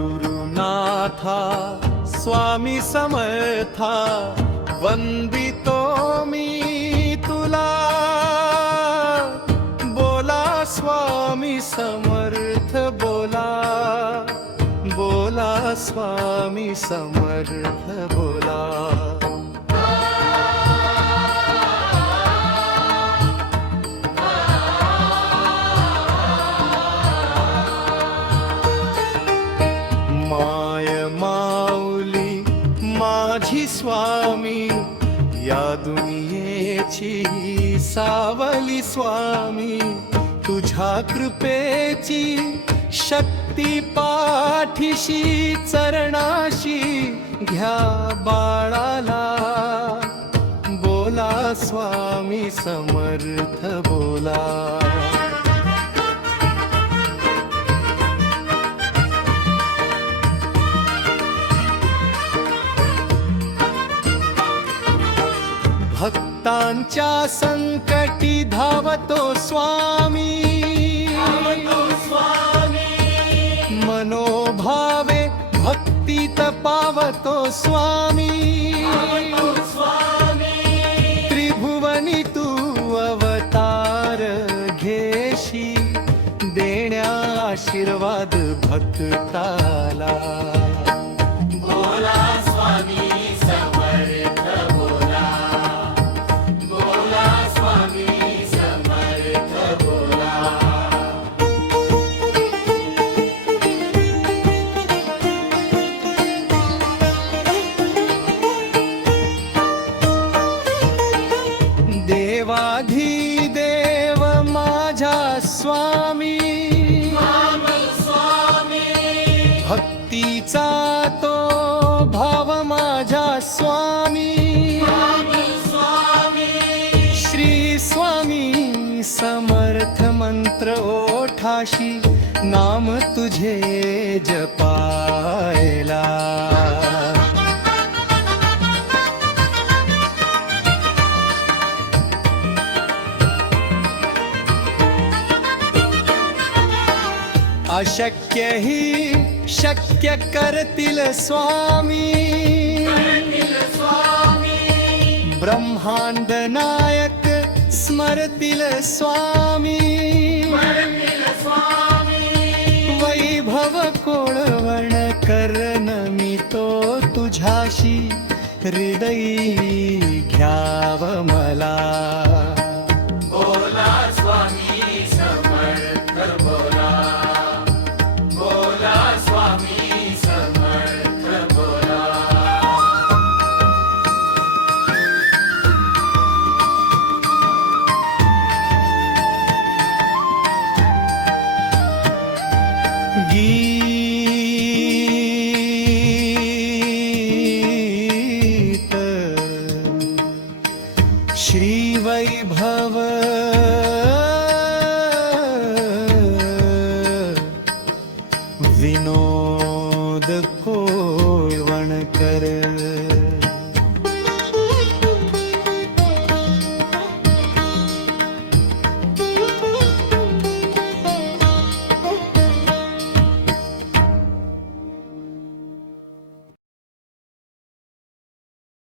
सद्गुरुनाथा स्वामी समर्था वंदितो मी तुला, बोला स्वामी समर्थ बोला, बोला स्वामी समर्थ बोला। माय माऊली माझी स्वामी, या दुनियेची सावली स्वामी, तुझ्या कृपेची शक्ती पाठीशी चरणाशी घ्या बाळाला, बोला स्वामी समर्थ बोला। भक्तांच्या संकटी धावतो स्वामी, मनोभावे भक्तीत पावतो स्वामी, त्रिभुवनी तू अवतार घेशी, देण्या आशीर्वाद भक्ताला, बोला स्वामी समर्थ बोला, बोला स्वामी समर्थ बोला। देवाधिदेव माझा स्वामी, भक्तीचा तो भाव माझा स्वामी, श्री स्वामी समर्थ मंत्र ओठाशी, नाम तुझे जपायला, अशक्य ही शक्य करतील स्वामी, ब्रह्मांड नायक स्मरतील स्वामी,